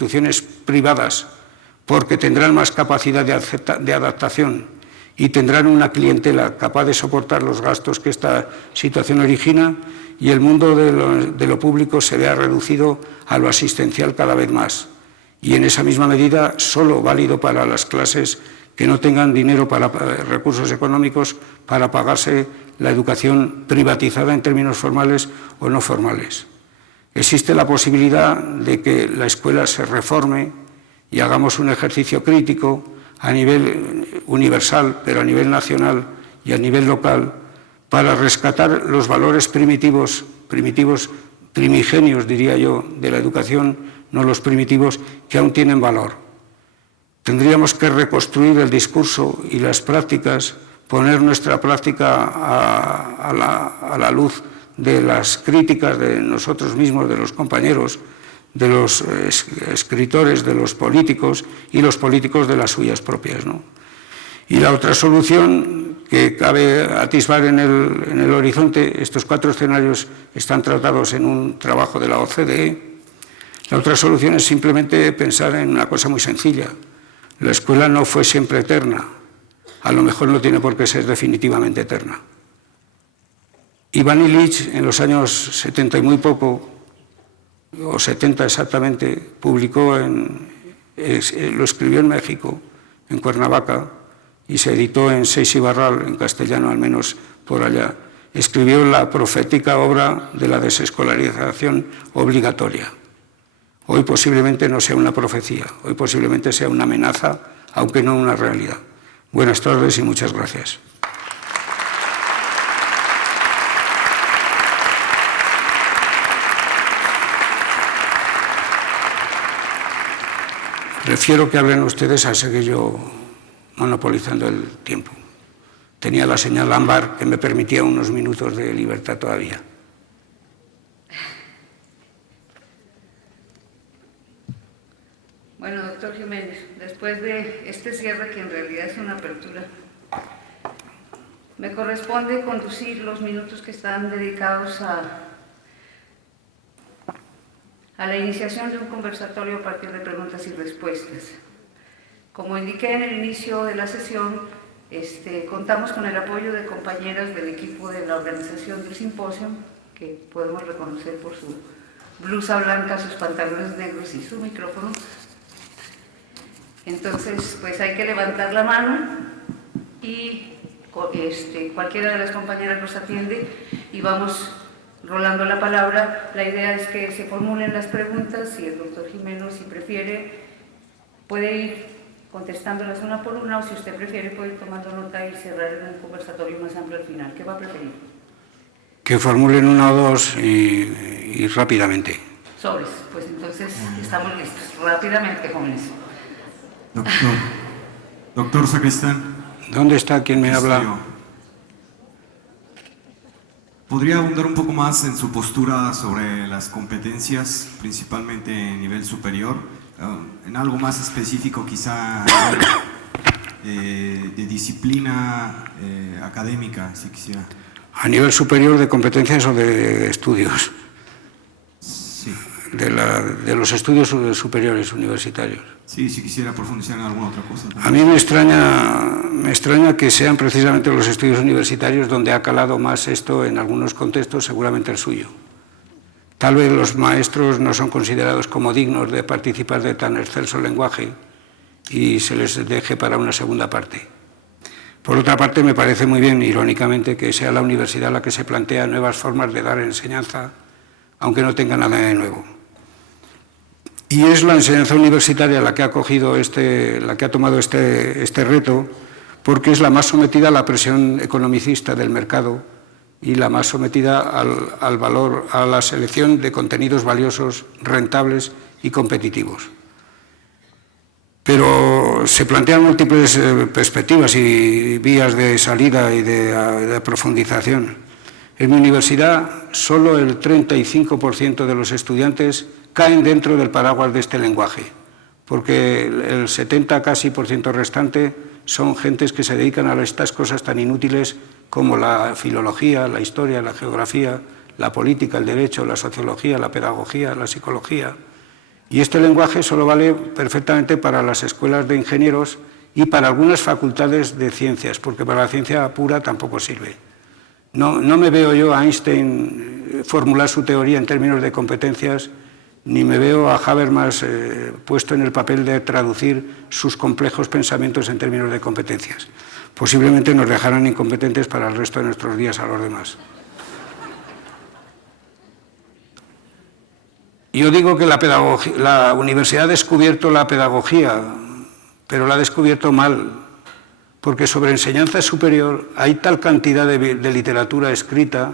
instituciones privadas, porque tendrán más capacidad de adaptación y tendrán una clientela capaz de soportar los gastos que esta situación origina, y el mundo de lo público se vea reducido a lo asistencial cada vez más. Y en esa misma medida solo válido para las clases que no tengan dinero para recursos económicos para pagarse la educación privatizada en términos formales o no formales. Existe la posibilidad de que la escuela se reforme y hagamos un ejercicio crítico a nivel universal, pero a nivel nacional y a nivel local, para rescatar los valores primigenios, diría yo, de la educación, no los primitivos, que aún tienen valor. Tendríamos que reconstruir el discurso y las prácticas, poner nuestra práctica a la luz de las críticas de nosotros mismos, de los compañeros, de los escritores, de los políticos y los políticos de las suyas propias, ¿no? Y la otra solución que cabe atisbar en el horizonte, estos 4 escenarios están tratados en un trabajo de la OCDE. La otra solución es simplemente pensar en una cosa muy sencilla. La escuela no fue siempre eterna, a lo mejor no tiene por qué ser definitivamente eterna. Iván Ilich, en los años 70 y muy poco, o 70 exactamente, publicó, lo escribió en México, en Cuernavaca, y se editó en Seix y Barral, en castellano al menos por allá. Escribió la profética obra de la desescolarización obligatoria. Hoy posiblemente no sea una profecía, hoy posiblemente sea una amenaza, aunque no una realidad. Buenas tardes y muchas gracias. Prefiero que hablen ustedes a seguir yo monopolizando el tiempo. Tenía la señal ámbar que me permitía unos minutos de libertad todavía. Bueno, doctor Jiménez, después de este cierre, que en realidad es una apertura, me corresponde conducir los minutos que están dedicados a la iniciación de un conversatorio a partir de preguntas y respuestas. Como indiqué en el inicio de la sesión, contamos con el apoyo de compañeras del equipo de la organización del simposio, que podemos reconocer por su blusa blanca, sus pantalones negros y su micrófono. Entonces, pues hay que levantar la mano y cualquiera de las compañeras nos atiende y vamos rolando la palabra. La idea es que se formulen las preguntas y el doctor Jimeno, si prefiere, puede ir contestándolas una por una, o si usted prefiere puede ir tomando nota y cerrar en un conversatorio más amplio al final. ¿Qué va a preferir? Que formulen una o dos y rápidamente. Sobres, pues entonces estamos listos. Rápidamente, jóvenes. Doctor Sacristán. ¿Dónde está quien me habla? ¿Podría abundar un poco más en su postura sobre las competencias, principalmente en nivel superior? En algo más específico, quizá de disciplina académica, si quisiera. ¿A nivel superior de competencias o de estudios? Sí. De los estudios superiores universitarios. Sí, si quisiera profundizar en alguna otra cosa. A mí me extraña que sean precisamente los estudios universitarios donde ha calado más esto en algunos contextos, seguramente el suyo. Tal vez los maestros no son considerados como dignos de participar de tan excelso lenguaje y se les deje para una segunda parte. Por otra parte, me parece muy bien, irónicamente, que sea la universidad la que se plantea nuevas formas de dar enseñanza, aunque no tenga nada de nuevo. Y es la enseñanza universitaria la que ha tomado este reto, porque es la más sometida a la presión economicista del mercado y la más sometida al valor, a la selección de contenidos valiosos, rentables y competitivos. Pero se plantean múltiples perspectivas y vías de salida y de profundización. En mi universidad, solo el 35% de los estudiantes caen dentro del paraguas de este lenguaje, porque el 70% casi restante son gentes que se dedican a estas cosas tan inútiles como la filología, la historia, la geografía, la política, el derecho, la sociología, la pedagogía, la psicología. Y este lenguaje solo vale perfectamente para las escuelas de ingenieros y para algunas facultades de ciencias, porque para la ciencia pura tampoco sirve. No me veo yo a Einstein formular su teoría en términos de competencias, ni me veo a Habermas puesto en el papel de traducir sus complejos pensamientos en términos de competencias. Posiblemente nos dejarán incompetentes para el resto de nuestros días a los demás. Yo digo que la universidad ha descubierto la pedagogía, pero la ha descubierto mal, porque sobre enseñanza superior hay tal cantidad de literatura escrita,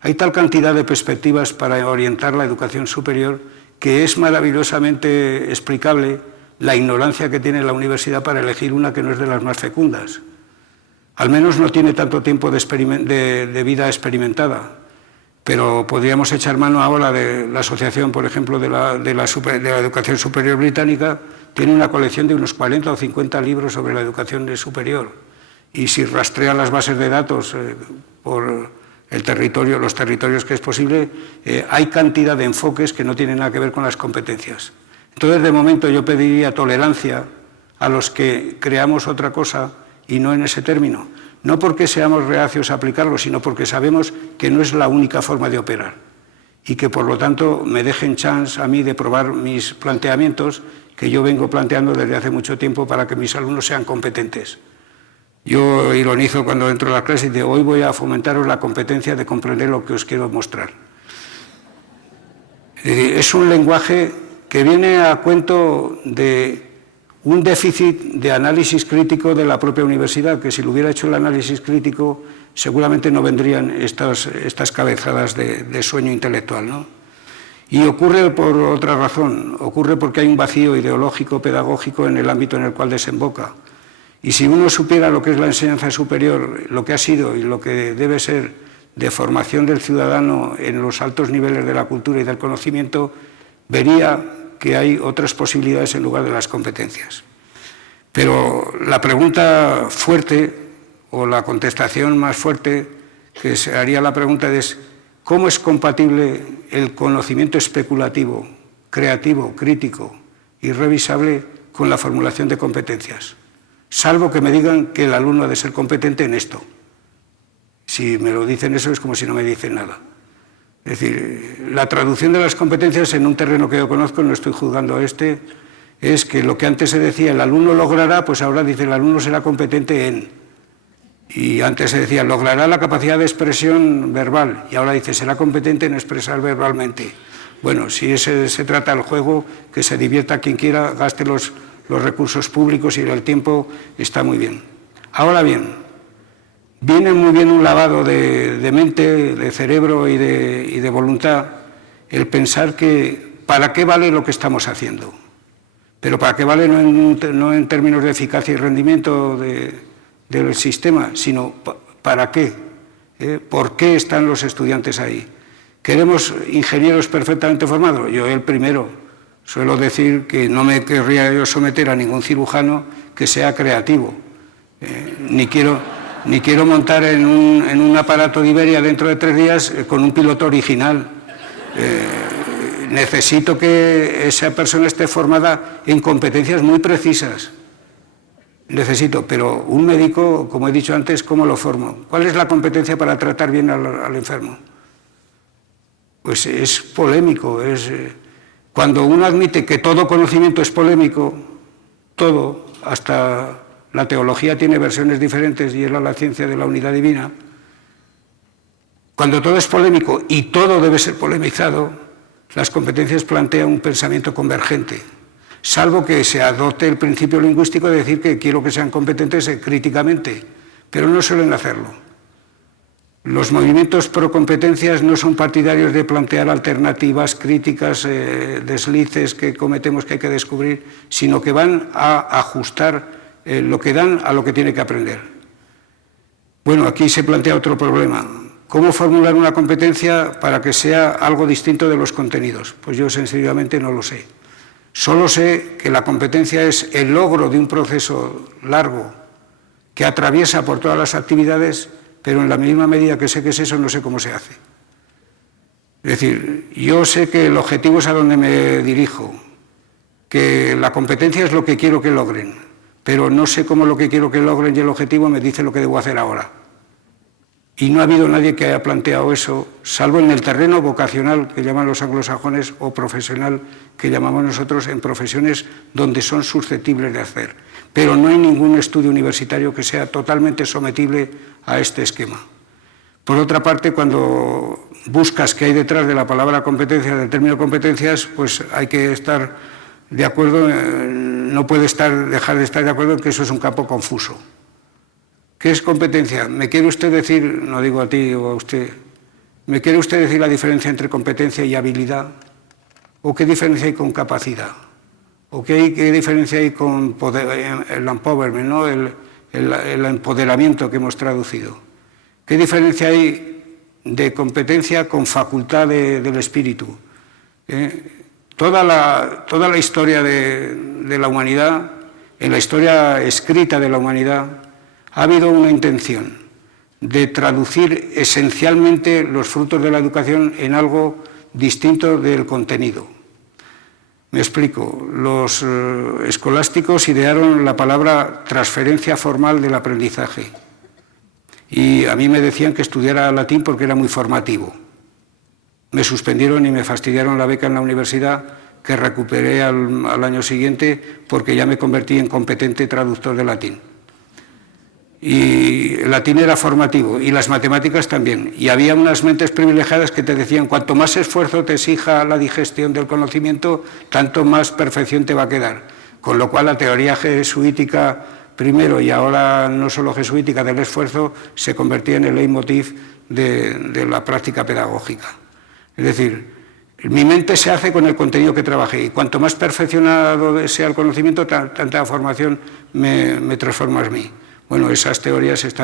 hay tal cantidad de perspectivas para orientar la educación superior, que es maravillosamente explicable la ignorancia que tiene la universidad para elegir una que no es de las más fecundas. Al menos no tiene tanto tiempo de vida experimentada. Pero podríamos echar mano ahora de la asociación, por ejemplo, de la educación superior británica, tiene una colección de unos 40 o 50 libros sobre la educación superior. Y si rastrean las bases de datos por el territorio, los territorios que es posible, hay cantidad de enfoques que no tienen nada que ver con las competencias. Entonces, de momento, yo pediría tolerancia a los que creamos otra cosa y no en ese término. No porque seamos reacios a aplicarlo, sino porque sabemos que no es la única forma de operar y que, por lo tanto, me dejen chance a mí de probar mis planteamientos que yo vengo planteando desde hace mucho tiempo para que mis alumnos sean competentes. Yo ironizo cuando entro a la clase y digo, hoy voy a fomentaros la competencia de comprender lo que os quiero mostrar. Es un lenguaje que viene a cuento de un déficit de análisis crítico de la propia universidad, que si lo hubiera hecho el análisis crítico seguramente no vendrían estas cabezadas de sueño intelectual, ¿no? Y ocurre por otra razón, ocurre porque hay un vacío ideológico, pedagógico en el ámbito en el cual desemboca. Y si uno supiera lo que es la enseñanza superior, lo que ha sido y lo que debe ser de formación del ciudadano en los altos niveles de la cultura y del conocimiento, vería que hay otras posibilidades en lugar de las competencias. Pero la pregunta fuerte, o la contestación más fuerte, que se haría la pregunta es, ¿cómo es compatible el conocimiento especulativo, creativo, crítico y revisable con la formulación de competencias? Salvo que me digan que el alumno ha de ser competente en esto. Si me lo dicen eso es como si no me dicen nada. Es decir, la traducción de las competencias en un terreno que yo conozco, no estoy juzgando a este, es que lo que antes se decía el alumno logrará, pues ahora dice el alumno será competente en. Y antes se decía logrará la capacidad de expresión verbal y ahora dice será competente en expresar verbalmente. Bueno, si ese se trata el juego, que se divierta quien quiera, gaste los recursos públicos y el tiempo, está muy bien. Ahora bien, viene muy bien un lavado de mente, de cerebro y de voluntad el pensar que ¿para qué vale lo que estamos haciendo? Pero ¿para qué vale no en términos de eficacia y rendimiento del sistema, sino ¿para qué? ¿Por qué están los estudiantes ahí? ¿Queremos ingenieros perfectamente formados? Yo el primero. Suelo decir que no me querría yo someter a ningún cirujano que sea creativo. Ni quiero montar en un aparato de Iberia dentro de 3 días con un piloto original. Necesito que esa persona esté formada en competencias muy precisas. Necesito, pero un médico, como he dicho antes, ¿cómo lo formo? ¿Cuál es la competencia para tratar bien al enfermo? Pues es polémico. Cuando uno admite que todo conocimiento es polémico, todo, hasta la teología tiene versiones diferentes y es la ciencia de la unidad divina. Cuando todo es polémico y todo debe ser polemizado, las competencias plantean un pensamiento convergente, salvo que se adopte el principio lingüístico de decir que quiero que sean competentes críticamente, pero no suelen hacerlo. Los movimientos pro competencias no son partidarios de plantear alternativas, críticas, deslices que cometemos que hay que descubrir, sino que van a ajustar lo que dan a lo que tiene que aprender. Bueno, aquí se plantea otro problema. ¿Cómo formular una competencia para que sea algo distinto de los contenidos? Pues yo sencillamente no lo sé. Solo sé que la competencia es el logro de un proceso largo que atraviesa por todas las actividades, pero en la misma medida que sé que es eso, no sé cómo se hace. Es decir, yo sé que el objetivo es a donde me dirijo, que la competencia es lo que quiero que logren, pero no sé cómo lo que quiero que logren y el objetivo me dice lo que debo hacer ahora. Y no ha habido nadie que haya planteado eso, salvo en el terreno vocacional, que llaman los anglosajones, o profesional, que llamamos nosotros, en profesiones donde son susceptibles de hacer. Pero no hay ningún estudio universitario que sea totalmente sometible a este esquema. Por otra parte, cuando buscas qué hay detrás de la palabra competencia, del término competencias, pues hay que estar de acuerdo, no puede dejar de estar de acuerdo en que eso es un campo confuso. ¿Qué es competencia? ¿Me quiere usted decir, no digo a ti o a usted, ¿me quiere usted decir la diferencia entre competencia y habilidad? ¿O qué diferencia hay con capacidad? ¿O qué diferencia hay con poder, el empowerment, ¿no? el empoderamiento que hemos traducido? ¿Qué diferencia hay de competencia con facultad del espíritu? Toda la historia de la humanidad, en la historia escrita de la humanidad, ha habido una intención de traducir esencialmente los frutos de la educación en algo distinto del contenido. Me explico. Los escolásticos idearon la palabra transferencia formal del aprendizaje. Y a mí me decían que estudiara latín porque era muy formativo. Me suspendieron y me fastidiaron la beca en la universidad, que recuperé al año siguiente porque ya me convertí en competente traductor de latín. Y el latín era formativo y las matemáticas también. Y había unas mentes privilegiadas que te decían, cuanto más esfuerzo te exija la digestión del conocimiento, tanto más perfección te va a quedar. Con lo cual la teoría jesuítica primero y ahora no solo jesuítica del esfuerzo se convertía en el leitmotiv de la práctica pedagógica. Es decir, mi mente se hace con el contenido que trabajé y cuanto más perfeccionado sea el conocimiento, tanta formación me transforma en mí. Bueno, esas teorías están